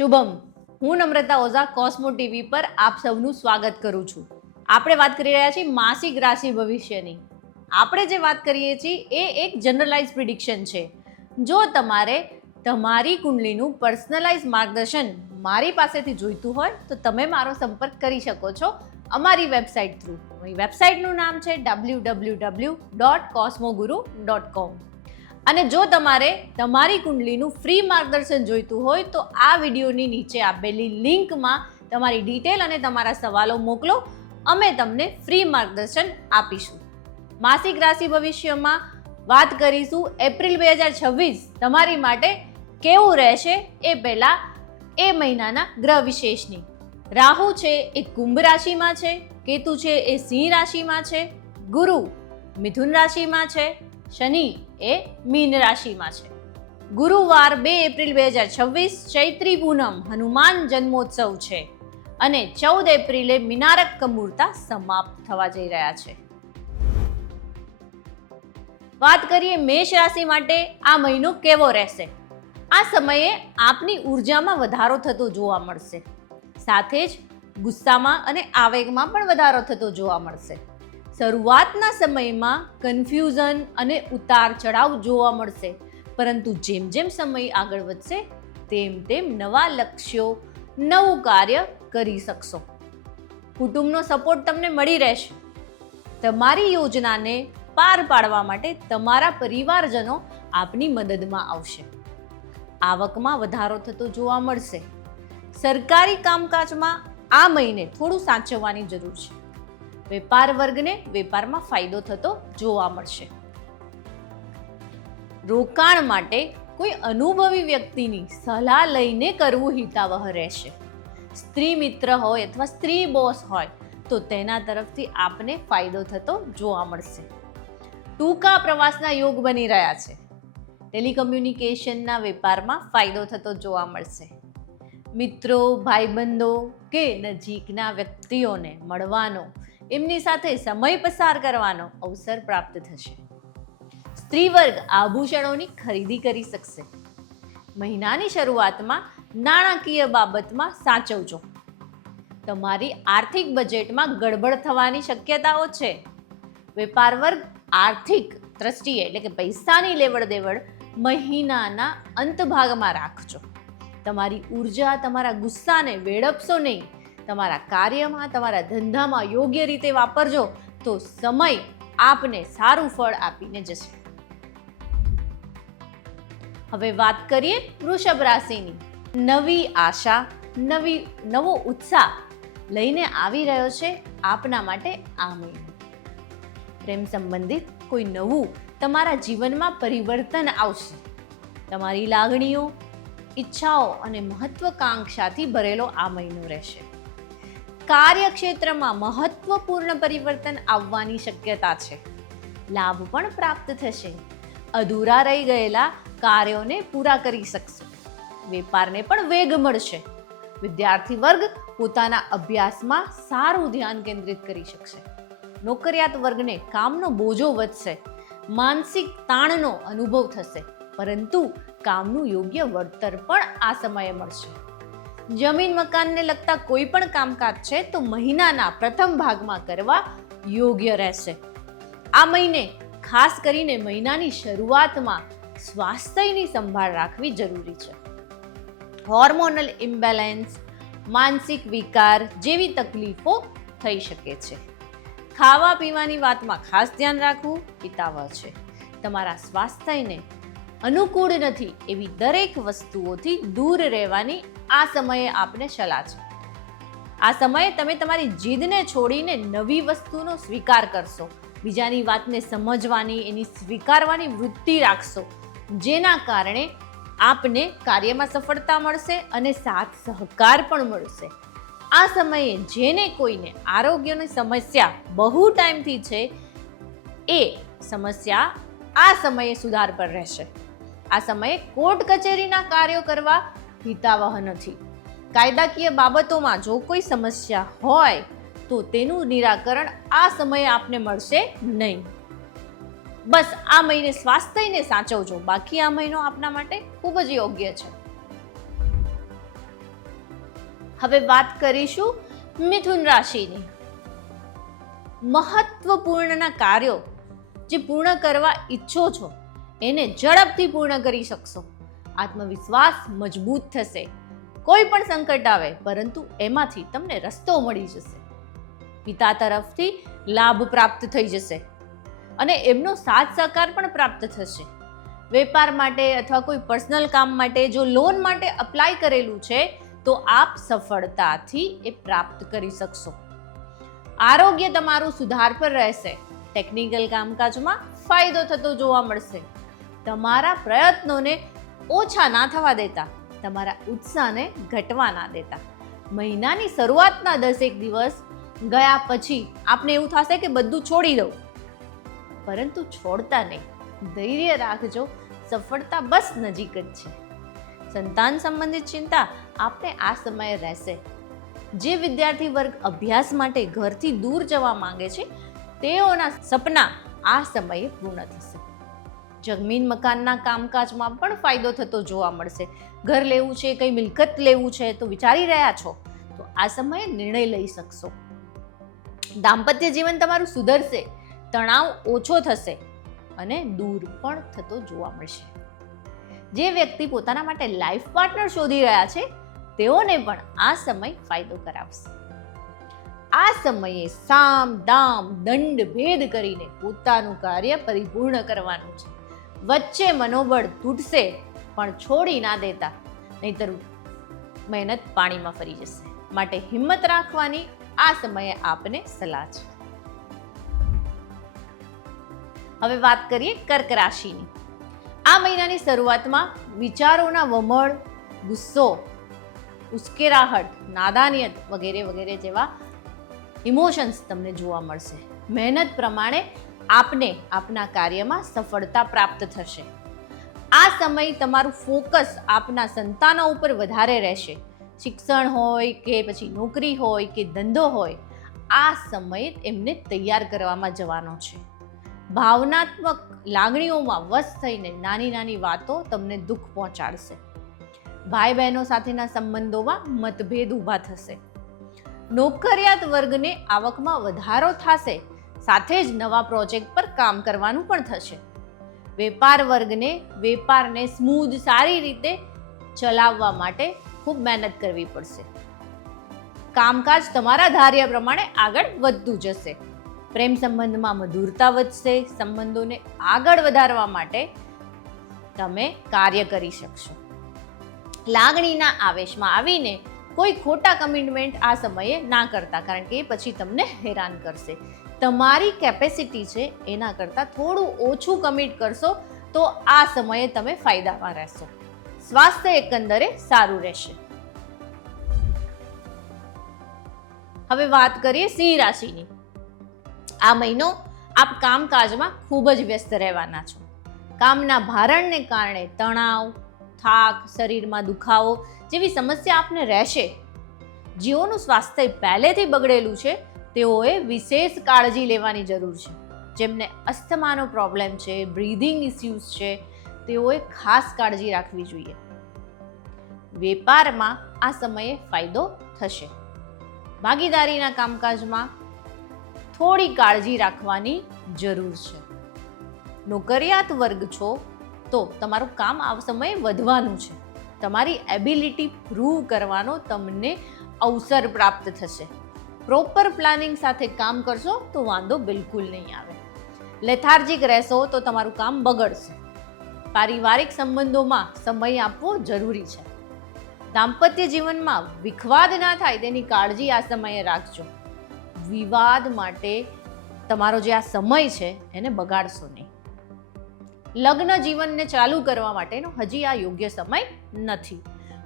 શુભમ, હું નમ્રતા ઓઝા કોસ્મો ટીવી પર આપ સૌનું સ્વાગત કરું છું. આપણે વાત કરી રહ્યા છીએ માસિક રાશિ ભવિષ્યની. આપણે જે વાત કરીએ છીએ એ એક જનરલાઇઝ પ્રિડિક્શન છે. જો તમારે તમારી કુંડલીનું પર્સનલાઇઝ માર્ગદર્શન મારી પાસેથી જોઈતું હોય તો તમે મારો સંપર્ક કરી શકો છો અમારી વેબસાઇટ થ્રુ. વેબસાઇટનું નામ છે www.cosmoguru.com. અને જો તમારે તમારી કુંડલીનું ફ્રી માર્ગદર્શન જોઈતું હોય તો આ વિડીયોની નીચે આપેલી લિંકમાં તમારી ડિટેલ અને તમારા સવાલો મોકલો. અમે તમને ફ્રી માર્ગદર્શન આપીશું. માસિક રાશિ ભવિષ્યમાં વાત કરીશું એપ્રિલ 2026 તમારી માટે કેવું રહેશે એ પહેલા એ મહિનાના ગ્રહ વિશેષની. રાહુ છે એ કુંભ રાશિમાં છે, કેતુ છે એ સિંહ રાશિમાં છે, ગુરુ મિથુન રાશિમાં છે, શનિ એ મીન રાશિમાં છે. ગુરુવાર 2 એપ્રિલ 2026 ચૈત્રી પૂનમ હનુમાન જન્મોત્સવ છે અને 14 એપ્રિલે મિનારક કમૂરતા સમાપ્ત થવા જઈ રહ્યા છે. વાત કરીએ મેષ રાશિ માટે આ મહિનો કેવો રહેશે. આ સમયે આપની ઉર્જામાં વધારો થતો જોવા મળશે. સાથે જ ગુસ્સામાં અને આવેગમાં પણ વધારો થતો જોવા મળશે. શરૂઆતના સમયમાં કન્ફ્યુઝન અને ઉતાર ચઢાવ જોવા મળશે, પરંતુ જેમ જેમ સમય આગળ વધશે તેમ તેમ નવા લક્ષ્યો, નવું કાર્ય કરી શકશો. કુટુંબનો સપોર્ટ તમને મળી રહેશે. તમારી યોજનાને પાર પાડવા માટે તમારા પરિવારજનો આપની મદદમાં આવશે. આવકમાં વધારો થતો જોવા મળશે. સરકારી કામકાજમાં આ મહિને થોડું સાચવવાની જરૂર છે. વેપાર વર્ગને વેપારમાં ફાયદો થતો જોવા મળશે. રોકાણ માટે કોઈ અનુભવી વ્યક્તિની સલાહ લઈને કરવું હિતાવહ રહેશે. સ્ત્રી મિત્ર હોય અથવા સ્ત્રી બોસ હોય તો તેના તરફથી આપને ફાયદો થતો જોવા મળશે. ટૂંકા પ્રવાસના યોગ બની રહ્યા છે. ટેલિકમ્યુનિકેશનના વેપારમાં ફાયદો થતો જોવા મળશે. મિત્રો, ભાઈબંધો કે નજીકના વ્યક્તિઓને મળવાનો, એમની સાથે સમય પસાર કરવાનો અવસર પ્રાપ્ત થશે. સ્ત્રી વર્ગ આભૂષણોની ખરીદી કરી શકશે. મહિનાની શરૂઆતમાં નાણાકીય બાબતમાં સાચવજો. તમારી આર્થિક બજેટમાં ગડબડ થવાની શક્યતાઓ છે. વેપાર વર્ગ આર્થિક દ્રષ્ટિએ એટલે કે પૈસાની લેવડ દેવડ મહિનાના અંત ભાગમાં રાખજો. તમારી ઉર્જા, તમારા ગુસ્સાને વેડપશો નહીં. તમારા કાર્યમાં, તમારા ધંધામાં યોગ્ય રીતે વાપરજો તો સમય આપને સારું ફળ આપીને જશે. હવે વાત કરીએ વૃષભ રાશિની. નવી આશા, નવો ઉત્સાહ લઈને આવી રહ્યો છે આપના માટે આ મહિનો. પ્રેમ સંબંધિત કોઈ નવું તમારા જીવનમાં પરિવર્તન આવશે. તમારી લાગણીઓ, ઈચ્છાઓ અને મહત્વકાંક્ષાથી ભરેલો આ મહિનો રહેશે. કાર્યક્ષેત્રમાં મહત્વપૂર્ણ પરિવર્તન આવવાની શક્યતા છે. લાભ પણ પ્રાપ્ત થશે. અધૂરા રહી ગયેલા કાર્યોને પૂરા કરી શકશો. વેપારને પણ વેગ મળશે. વિદ્યાર્થી વર્ગ પોતાના અભ્યાસમાં સારું ધ્યાન કેન્દ્રિત કરી શકશે. નોકરિયાત વર્ગને કામનો બોજો વધશે. માનસિક તાણનો અનુભવ થશે, પરંતુ કામનું યોગ્ય વળતર પણ આ સમયે મળશે. જમીન મકાનને લગતા કોઈ પણ કામકાજ છે તો મહિનાના પ્રથમ ભાગમાં કરવા યોગ્ય રહેશે. આ મહિને ખાસ કરીને મહિનાની શરૂઆતમાં સ્વાસ્થ્યની સંભાળ રાખવી જરૂરી છે. હોર્મોનલ ઇમ્બેલેન્સ, માનસિક વિકાર જેવી તકલીફો થઈ શકે છે. ખાવા પીવાની વાતમાં ખાસ ધ્યાન રાખવું હિતાવહ છે. તમારા સ્વાસ્થ્યને અનુકૂળ નથી એવી દરેક વસ્તુઓથી દૂર રહેવાની આ સમયે આપને સલાહ છે. આ સમયે તમે તમારી જીદને છોડીને નવી વસ્તુનો સ્વીકાર કરશો. બીજાની વાતને સમજવાની, એની સ્વીકારવાની વૃત્તિ રાખશો, જેના કારણે આપને કાર્યમાં સફળતા મળશે અને સાથ સહકાર પણ મળશે. આ સમયે જેને કોઈને આરોગ્યની સમસ્યા બહુ ટાઈમથી છે એ સમસ્યા આ સમયે સુધાર પર રહેશે. આ સમયે કોર્ટ કચેરીના કાર્યો કરવા હિતાવહ નથી. કાયદાકીય બાબતોમાં જો કોઈ સમસ્યા હોય તો તેનું નિરાકરણ આ સમયે આપને મળશે નહીં. બસ આ મહિને સ્વાસ્થ્યને સાચવજો. બાકી આ મહિનો આપના માટે ખૂબ જ યોગ્ય છે. હવે વાત કરીશું મિથુન રાશિની. મહત્વપૂર્ણના કાર્યો જે પૂર્ણ કરવા ઈચ્છો છો એને ઝડપથી પૂર્ણ કરી શકશો. આત્મવિશ્વાસ મજબૂત થશે. કોઈ પણ સંકટ આવે પરંતુ એમાંથી તમને રસ્તો મળી જશે. પિતા તરફથી લાભ પ્રાપ્ત થઈ જશે અને એમનો સાથ સહકાર પણ પ્રાપ્ત થશે. વેપાર માટે અથવા કોઈ પર્સનલ કામ માટે જો લોન માટે અપ્લાય કરેલું છે તો આપ સફળતાથી એ પ્રાપ્ત કરી શકશો. આરોગ્ય તમારું સુધાર પર રહેશે. ટેકનિકલ કામકાજમાં ફાયદો થતો જોવા મળશે. તમારા પ્રયત્નોને ઓછા ના થવા દેતા, તમારા ઉત્સાહને ઘટવા ના દેતા. મહિનાની શરૂઆતના 10 દિવસ ગયા પછી આપને એવું થશે કે બધું છોડી દઉં, પરંતુ છોડતા નહીં. ધૈર્ય રાખજો, સફળતા બસ નજીક જ છે. સંતાન સંબંધિત ચિંતા આપને આ સમયે રહેશે. જે વિદ્યાર્થી વર્ગ અભ્યાસ માટે ઘરથી દૂર જવા માંગે છે તેઓના સપના આ સમયે પૂર્ણ થશે. જમીન મકાનના કામકાજમાં પણ ફાયદો થતો જોવા મળશે. ઘર લેવું છે, કંઈ મિલકત લેવું છે તો વિચારી રહ્યા છો તો આ સમયે નિર્ણય લઈ શકશો. દાંપત્ય જીવન તમારું સુધરશે. તણાવ ઓછો થશે અને દૂર પણ થતો જોવા મળશે. જે વ્યક્તિ પોતાના માટે લાઈફ પાર્ટનર શોધી રહ્યા છે તેઓને પણ આ સમય ફાયદો કરાવશે. આ સમયે સામ દામ દંડ ભેદ કરીને પોતાનું કાર્ય પરિપૂર્ણ કરવાનું છે. વચ્ચે મનોબળ તૂટશે પણ છોડી ના દેતા, નહીતર મહેનત પાણીમાં ફરી જશે. માટે હિંમત રાખવાની આ સમયે આપને સલાહ છે. હવે વાત કરીએ કર્ક રાશિની. આ મહિનાની શરૂઆતમાં વિચારોના વમળ, ગુસ્સો, ઉશ્કેરાહટ, નાદાનિયત વગેરે વગેરે જેવા ઇમોશન્સ તમને જોવા મળશે. મહેનત પ્રમાણે આપને આપના કાર્યમાં સફળતા પ્રાપ્ત થશે. આ સમય તમારું ફોકસ આપના સંતાનો ઉપર વધારે રહેશે. શિક્ષણ હોય કે પછી નોકરી હોય કે ધંધો હોય, આ સમયે એમને તૈયાર કરવામાં જવાનો છે. ભાવનાત્મક લાગણીઓમાં વશ થઈને નાની નાની વાતો તમને દુઃખ પહોંચાડશે. ભાઈ બહેનો સાથેના સંબંધોમાં મતભેદ ઊભા થશે. નોકરિયાત વર્ગને આવકમાં વધારો થશે, સાથે જ નવા પ્રોજેક્ટ પર કામ કરવાનું પણ થશે. વેપાર વર્ગને વેપારને સ્મૂધ સારી રીતે ચલાવવા માટે ખૂબ મહેનત કરવી પડશે. કામકાજ તમારા ધાર્યા પ્રમાણે આગળ વધતું જશે. પ્રેમ સંબંધમાં મધુરતા વધશે. સંબંધોને આગળ વધારવા માટે તમે કાર્ય કરી શકશો. લાગણીના આવેશમાં આવીને કોઈ ખોટા કમિટમેન્ટ આ સમયે ના કરતા, કારણ કે એ પછી તમને હેરાન કરશે. તમારી કેપેસિટી છે એના કરતાં થોડું ઓછું કમિટ કરશો તો આ સમયે તમે ફાયદામાં રહેશો. સ્વાસ્થ્ય એકંદરે સારું રહેશે. હવે વાત કરીએ સિંહ રાશિની. આ મહિનો આપ કામકાજમાં ખૂબ જ વ્યસ્ત રહેવાના છો. કામના ભારણને કારણે તણાવ, થાક, શરીરમાં દુખાવો જેવી સમસ્યા આપને રહેશે. જેઓનું સ્વાસ્થ્ય પહેલેથી બગડેલું છે તેઓએ વિશેષ કાળજી લેવાની જરૂર છે. જેમને અસ્થમાનો પ્રોબ્લેમ છે, બ્રીધિંગ ઇસ્યુઝ છે, તેઓએ ખાસ કાળજી રાખવી જોઈએ. વેપારમાં આ સમયે ફાયદો થશે. ભાગીદારીના કામકાજમાં થોડી કાળજી રાખવાની જરૂર છે. નોકરિયાત વર્ગ છો તો તમારું કામ આ સમયે વધવાનું છે. તમારી એબિલિટી પ્રૂવ કરવાનો તમને અવસર પ્રાપ્ત થશે. પ્રોપર પ્લાનિંગ સાથે કામ કરશો તો વાંધો બિલકુલ નહીં આવે. લેથાર્જિક રહેશો તો તમારું કામ બગડશે. પારિવારિક સંબંધોમાં સમય આપવો જરૂરી છે. દાંપત્ય જીવનમાં વિખવાદ ના થાય તેની કાળજી આ સમયે રાખજો. વિવાદ માટે તમારો જે આ સમય છે એને બગાડશો નહીં. લગ્ન જીવનને ચાલુ કરવા માટેનો હજી આ યોગ્ય સમય નથી.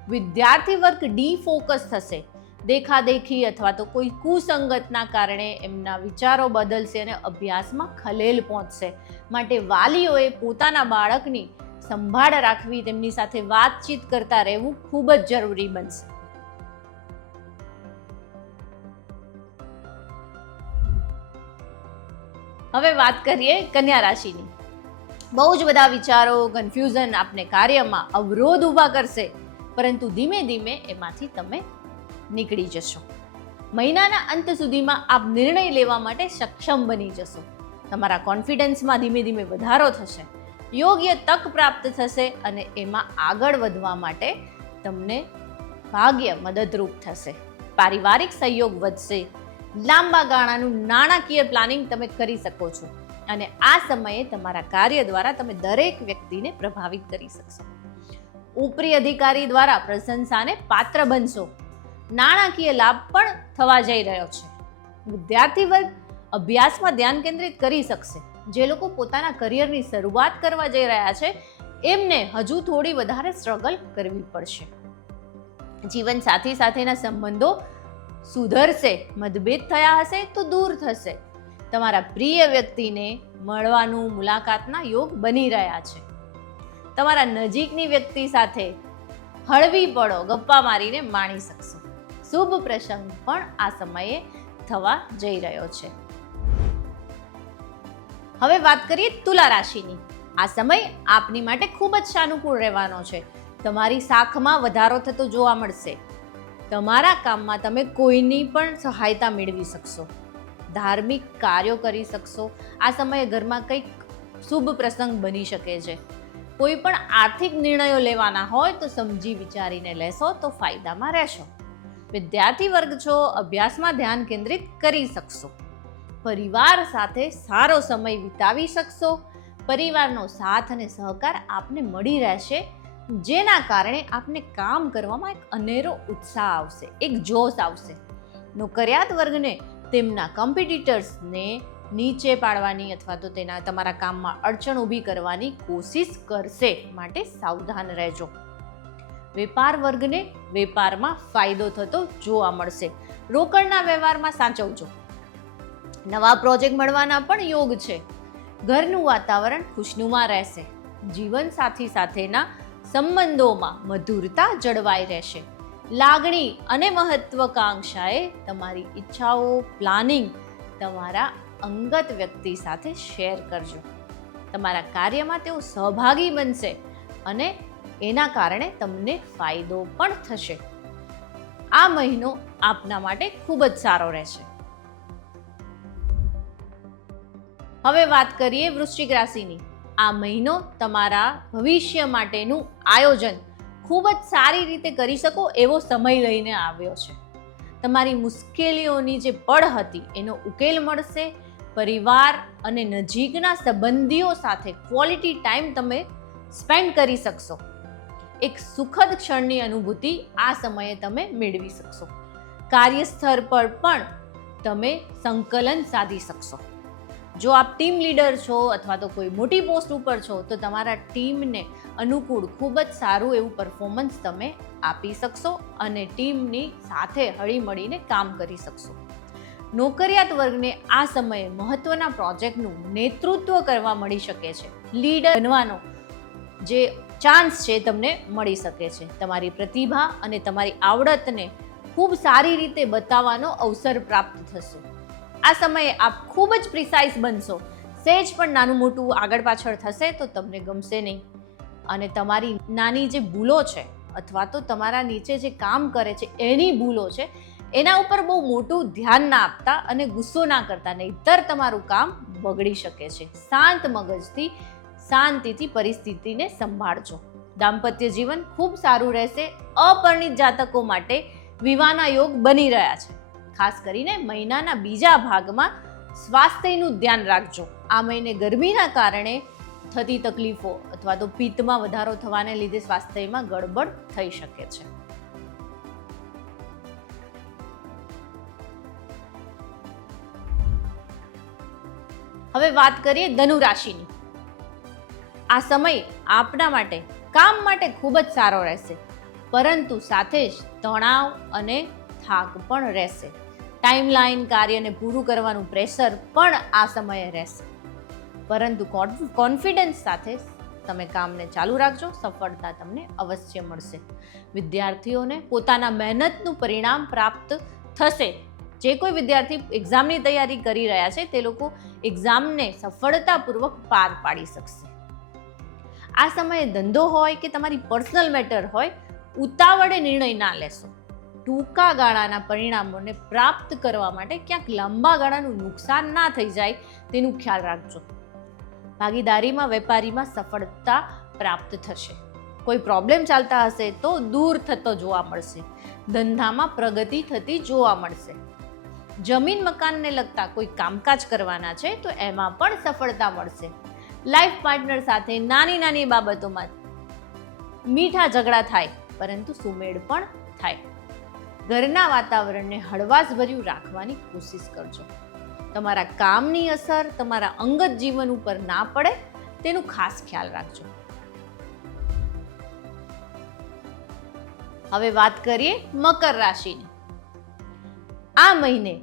વિદ્યાર્થી વર્ગ ડીફોકસ થશે. દેખાદેખી અથવા તો કોઈ કુસંગતના કારણે એમના વિચારો બદલશે અને અભ્યાસમાં ખલેલ પહોંચશે. માટે વાલીઓએ પોતાના બાળકની સંભાળ રાખવી, તેમની સાથે વાતચીત કરતા રહેવું ખૂબ જ જરૂરી બનશે. હવે વાત કરીએ કન્યા રાશિની. બહુ જ બધા વિચારો, કન્ફ્યુઝન આપને કાર્યમાં અવરોધ ઊભા કરશે, પરંતુ ધીમે ધીમે એમાંથી તમે નીકળી જશો. મહિનાના અંત સુધીમાં આપ નિર્ણય લેવા માટે સક્ષમ બની જશો. તમારા કોન્ફિડન્સમાં ધીમે ધીમે વધારો થશે, યોગ્ય તક પ્રાપ્ત થશે અને એમાં આગળ વધવા માટે તમને ભાગ્ય મદદરૂપ થશે. પારિવારિક સહયોગ વધશે. લાંબા ગાળાનું નાણાકીય પ્લાનિંગ તમે કરી શકો છો અને આ સમયે તમારા કાર્ય દ્વારા તમે દરેક વ્યક્તિને પ્રભાવિત કરી શકશો. ઉપરી અધિકારી દ્વારા પ્રશંસાને પાત્ર બનશો. નાણાકીય લાભ પણ થવા જઈ રહ્યો છે. વિદ્યાર્થી વર્ગ અભ્યાસમાં ધ્યાન કેન્દ્રિત કરી શકશે. જે લોકો પોતાના કરિયરની શરૂઆત કરવા જઈ રહ્યા છે એમને હજુ થોડી વધારે સ્ટ્રગલ કરવી પડશે. જીવન સાથી સાથેના સંબંધો સુધરશે. મતભેદ થયા હશે તો દૂર થશે. તમારા પ્રિય વ્યક્તિને મળવાનું મુલાકાતના યોગ બની રહ્યા છે. તમારા નજીકની વ્યક્તિ સાથે હળવી પળો ગપ્પા મારીને માણી શકશો. શુભ પ્રસંગ પણ આ સમયે થવા જઈ રહ્યો છે. હવે વાત કરીએ તુલા રાશિની. આ સમય આપની માટે ખૂબ જ સાનુકૂળ રહેવાનો છે. તમારી શાખમાં વધારો થતો જોવા મળશે. તમારા કામમાં તમે કોઈની પણ સહાયતા મેળવી શકશો. ધાર્મિક કાર્યો કરી શકશો. આ સમયે ઘરમાં કંઈક શુભ પ્રસંગ બની શકે છે. કોઈ પણ આર્થિક નિર્ણયો લેવાના હોય તો સમજી વિચારીને લેશો તો ફાયદામાં રહેશો. વિદ્યાર્થી વર્ગ છો, અભ્યાસમાં ધ્યાન કેન્દ્રિત કરી શકશો. પરિવાર સાથે સારો સમય વિતાવી શકશો. પરિવારનો સાથ અને સહકાર આપને મળી રહેશે, જેના કારણે આપને કામ કરવામાં એક અનેરો ઉત્સાહ આવશે, એક જોશ આવશે. નોકરિયાત વર્ગને તેમના કોમ્પિટિટર્સને નીચે પાડવાની અથવા તો તમારા કામમાં અડચણ ઊભી કરવાની કોશિશ કરશે, માટે સાવધાન રહેજો. વેપાર વર્ગને વેપારમાં ફાયદો થતો જોવા મળશે. રોકડના વ્યવહારમાં સાચવજો. નવા પ્રોજેક્ટ મળવાના પણ યોગ છે. ઘરનું વાતાવરણ ખુશનુમા રહેશે. જીવન સાથી સાથેના સંબંધોમાં મધુરતા જળવાઈ રહેશે. લાગણી અને મહત્વકાંક્ષાએ તમારી ઈચ્છાઓ, પ્લાનિંગ તમારા અંગત વ્યક્તિ સાથે શેર કરજો. તમારા કાર્યમાં તેઓ સહભાગી બનશે અને એના કારણે તમને ફાયદો પણ થશે. આ મહિનો આપના માટે ખૂબ જ સારો રહેશે. હવે વાત કરીએ વૃશ્ચિક રાશિની. આ મહિનો તમારા ભવિષ્ય માટેનું આયોજન ખૂબ જ સારી રીતે કરી શકો એવો સમય લઈને આવ્યો છે. તમારી મુશ્કેલીઓની જે પડ હતી એનો ઉકેલ મળશે. પરિવાર અને નજીકના સંબંધીઓ સાથે ક્વોલિટી ટાઈમ તમે સ્પેન્ડ કરી શકશો. એક સુખદ ક્ષણની અનુભૂતિ આ સમયે તમે મેળવી શકશો. કાર્યસ્થળ પર પણ તમે સંકલન સાધી શકશો. જો આપ ટીમ લીડર છો અથવા તો કોઈ મોટી પોસ્ટ ઉપર છો તો તમારા ટીમને અનુકૂળ ખૂબ જ સારું એવું પરફોર્મન્સ તમે આપી શકશો અને ટીમની સાથે હળીમળીને કામ કરી શકશો. નોકરિયાત વર્ગને આ સમયે મહત્વના પ્રોજેક્ટનું નેતૃત્વ કરવા મળી શકે છે. લીડર બનવાનો જે ચાન્સ છે તમને મળી શકે છે. તમારી પ્રતિભા અને તમારી આવડતને ખૂબ સારી રીતે બતાવવાનો અવસર પ્રાપ્ત થશે. આ સમયે આપ ખૂબ જ પ્રિસાઇઝ બનશો. સહેજ પણ નાનું મોટું આગળ પાછળ થશે તો તમને ગમશે નહીં અને તમારી નાની જે ભૂલો છે અથવા તો તમારા નીચે જે કામ કરે છે એની ભૂલો છે એના ઉપર બહુ મોટું ધ્યાન ના આપતા અને ગુસ્સો ના કરતા, નહીંતર તમારું કામ બગડી શકે છે. શાંત મગજથી શાંતિથી પરિસ્થિતિને સંભાળજો. દાંપત્ય જીવન ખૂબ સારું રહેશે. અપરિણિત જાતકો માટે વિવાહના યોગ બની રહ્યા છે. ખાસ કરીને મહિનાના બીજા ભાગમાં સ્વાસ્થ્યનું ધ્યાન રાખજો. આ મહિને ગરમીના કારણે થતી તકલીફો અથવા તો પિત્તમાં વધારો થવાને લીધે સ્વાસ્થ્યમાં ગડબડ થઈ શકે છે. હવે વાત કરીએ ધનુ રાશિની. આ સમય આપના માટે કામ માટે ખૂબ જ સારો રહેશે, પરંતુ સાથે જ તણાવ અને થાક પણ રહેશે. ટાઈમલાઈન કાર્યને પૂરું કરવાનું પ્રેશર પણ આ સમયે રહેશે, પરંતુ કોન્ફિડન્સ સાથે તમે કામને ચાલુ રાખજો. સફળતા તમને અવશ્ય મળશે. વિદ્યાર્થીઓને પોતાના મહેનતનું પરિણામ પ્રાપ્ત થશે. જે કોઈ વિદ્યાર્થી એક્ઝામની તૈયારી કરી રહ્યા છે તે લોકો એક્ઝામને સફળતાપૂર્વક પાર પાડી શકશે. આ સમયે ધંધો હોય કે તમારી પર્સનલ મેટર હોય, ઉતાવળે નિર્ણય ના લેશો. ટૂંકા ગાળાના પરિણામોને પ્રાપ્ત કરવા માટે ક્યાંક લાંબા ગાળાનું નુકસાન ના થઈ જાય તેનું ખ્યાલ રાખજો. ભાગીદારીમાં વેપારીમાં સફળતા પ્રાપ્ત થશે. કોઈ પ્રોબ્લેમ ચાલતા હશે તો દૂર થતો જોવા મળશે. ધંધામાં પ્રગતિ થતી જોવા મળશે. જમીન મકાનને લગતા કોઈ કામકાજ કરવાના છે તો એમાં પણ સફળતા મળશે. લાઈફ પાર્ટનર સાથે નાની નાની બાબતોમાં મીઠા ઝઘડા થાય પરંતુ સુમેળ પણ થાય. ઘરના વાતાવરણને હળવાશભર્યું રાખવાની કોશિશ કરજો. તમારા કામની અસર તમારા અંગત જીવન ઉપર ના પડે તેનું ખાસ ખ્યાલ રાખજો. હવે વાત કરીએ મકર રાશિની. આ મહિને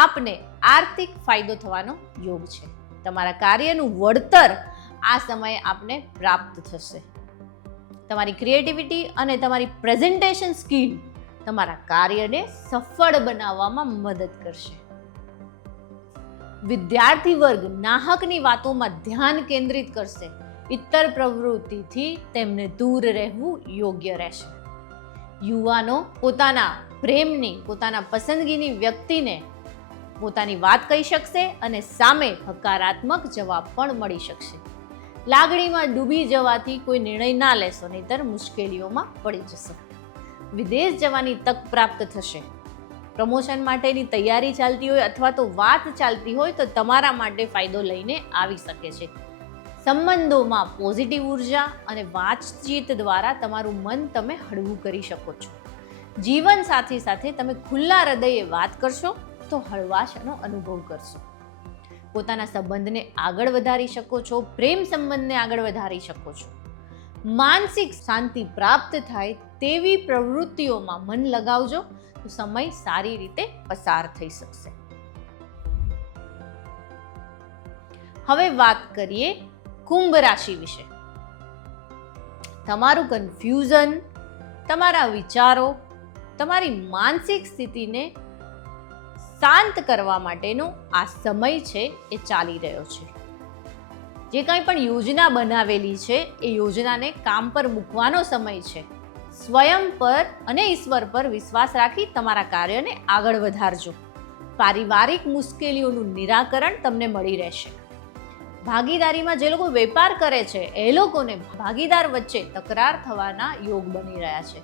આપને આર્થિક ફાયદો થવાનો યોગ છે. તમારા કાર્યનું વળતર આ સમયે આપને પ્રાપ્ત થશે. તમારી ક્રિએટિવિટી અને તમારી પ્રેઝન્ટેશન સ્કિલ તમારા કાર્યને સફળ બનાવવામાં મદદ કરશે. વિદ્યાર્થી વર્ગ નાહકની વાતોમાં ધ્યાન કેન્દ્રિત કરશે. ઇતર પ્રવૃત્તિથી તેમને દૂર રહેવું યોગ્ય રહેશે. યુવાનો પોતાના પ્રેમની પોતાના પસંદગીની વ્યક્તિને પોતાની વાત કહી શકશે અને સામે હકારાત્મક જવાબ પણ મળી શકશે. લાગણીમાં ડૂબી જવાથી કોઈ નિર્ણય ના લેશો, નહીતર મુશ્કેલીઓમાં પડી જશો. વિદેશ જવાની તક પ્રાપ્ત થશે. પ્રમોશન માટેની તૈયારી ચાલતી હોય અથવા તો વાત ચાલતી હોય તો તમારા માટે ફાયદો લઈને આવી શકે છે. સંબંધોમાં પોઝિટિવ ઉર્જા અને વાતચીત દ્વારા તમારું મન તમે હળવું કરી શકો છો. જીવન સાથી સાથે તમે ખુલ્લા હૃદયે વાત કરશો તો હળવાશનો અનુભવ કરશો. પોતાના સંબંધને આગળ વધારી શકો છો. પ્રેમ સંબંધને આગળ વધારી શકો છો. માનસિક શાંતિ પ્રાપ્ત થાય તેવી પ્રવૃત્તિઓમાં મન લગાવજો તો સમય સારી રીતે પસાર થઈ શકશે. હવે વાત કરીએ કુંભ રાશિ વિશે. તમારું કન્ફ્યુઝન, તમારા વિચારો, તમારી માનસિક સ્થિતિને શાંત કરવા માટેનો આ સમય છે એ ચાલી રહ્યો છે. જે કંઈ પણ યોજના બનાવેલી છે એ યોજનાને કામ પર મૂકવાનો સમય છે. સ્વયં પર અને ઈશ્વર પર વિશ્વાસ રાખી તમારા કાર્યને આગળ વધારજો. પારિવારિક મુશ્કેલીઓનું નિરાકરણ તમને મળી રહેશે. ભાગીદારીમાં જે લોકો વેપાર કરે છે એ લોકોને ભાગીદાર વચ્ચે તકરાર થવાના યોગ બની રહ્યા છે.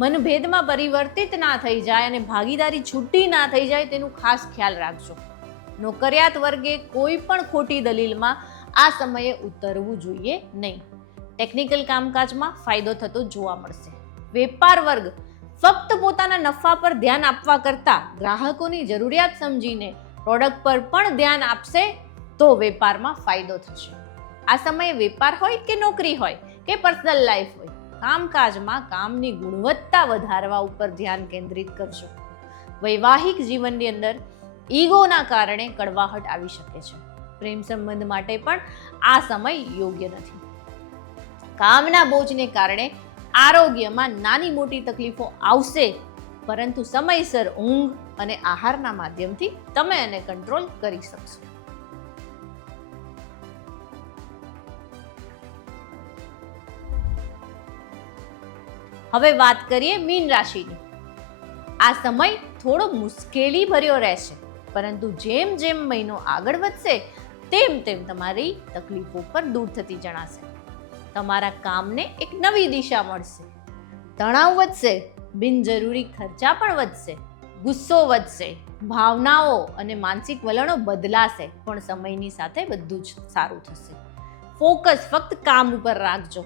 મનભેદમાં પરિવર્તિત ના થઈ જાય અને ભાગીદારી છૂટી ના થઈ જાય તેનું ખાસ ખ્યાલ રાખજો. નોકરિયાત વર્ગે કોઈ પણ ખોટી દલીલમાં આ સમયે ઉતરવું જોઈએ નહીં. ટેકનિકલ કામકાજમાં ફાયદો થતો જોવા મળશે. વેપાર વર્ગ ફક્ત પોતાના નફા પર ધ્યાન આપવા કરતાં ગ્રાહકોની જરૂરિયાત સમજીને પ્રોડક્ટ પર પણ ધ્યાન આપશે તો વેપારમાં ફાયદો થશે. આ સમયે વેપાર હોય કે નોકરી હોય કે પર્સનલ લાઈફ હોય, કામકાજમાં કામની ગુણવત્તા વધારવા ઉપર ધ્યાન કેન્દ્રિત કરજો. વૈવાહિક જીવનની અંદર ઈગોના કારણે કડવાહટ આવી શકે છે. પ્રેમ સંબંધ માટે પણ આ સમય યોગ્ય નથી. કામના બોજને કારણે આરોગ્યમાં નાની મોટી તકલીફો આવશે, પરંતુ સમયસર ઊંઘ અને આહારના માધ્યમથી તમે એને કંટ્રોલ કરી શકશો. હવે વાત કરીએ મીન રાશિની. આ સમય થોડો મુશ્કેલી ભર્યો રહેશે, પરંતુ જેમ જેમ મહિનો આગળ વધશે તેમ તેમ તમારી તકલીફો પર દૂર થતી જણાશે. તમારા કામને એક નવી દિશા મળશે. તણાવ વધશે, બિનજરૂરી ખર્ચા પણ વધશે, ગુસ્સો વધશે, ભાવનાઓ અને માનસિક વલણો બદલાશે, પણ સમયની સાથે બધું જ સારું થશે. ફોકસ ફક્ત કામ ઉપર રાખજો.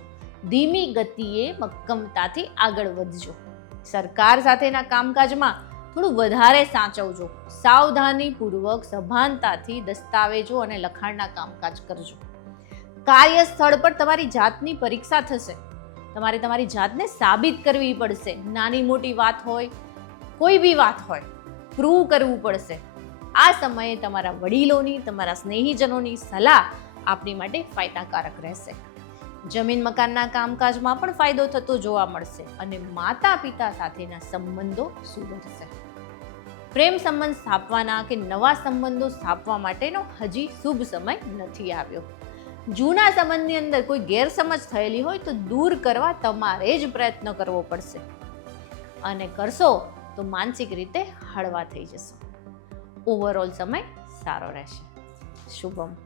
ધીમી ગતિએ મક્કમતાથી આગળ વધજો. સરકાર સાથેના કામકાજમાં થોડું વધારે સાચવજો. સાવધાનીપૂર્વક સભાનતાથી દસ્તાવેજો અને લખાણના કામકાજ કરજો. કાર્યસ્થળ પર તમારી જાતની પરીક્ષા થશે. તમારે તમારી જાતને સાબિત કરવી પડશે. નાની મોટી વાત હોય, કોઈ બી વાત હોય, પ્રૂવ કરવું પડશે. આ સમયે તમારા વડીલોની, તમારા સ્નેહીજનોની સલાહ આપણી માટે ફાયદાકારક રહેશે. જમીન મકાનના કામકાજમાં પણ ફાયદો થતો જોવા મળશે અને માતા પિતા સાથેના સંબંધો સુધરશે. પ્રેમ સંબંધ સ્થાપવાના કે નવા સંબંધો સ્થાપવા માટેનો હજી શુભ સમય નથી આવ્યો. જૂના સંબંધની અંદર કોઈ ગેરસમજ થયેલી હોય તો દૂર કરવા તમારે જ પ્રયત્ન કરવો પડશે. અને કરશો તો માનસિક રીતે હળવા થઈ જશો. ઓવરઓલ સમય સારો રહેશે. શુભમ.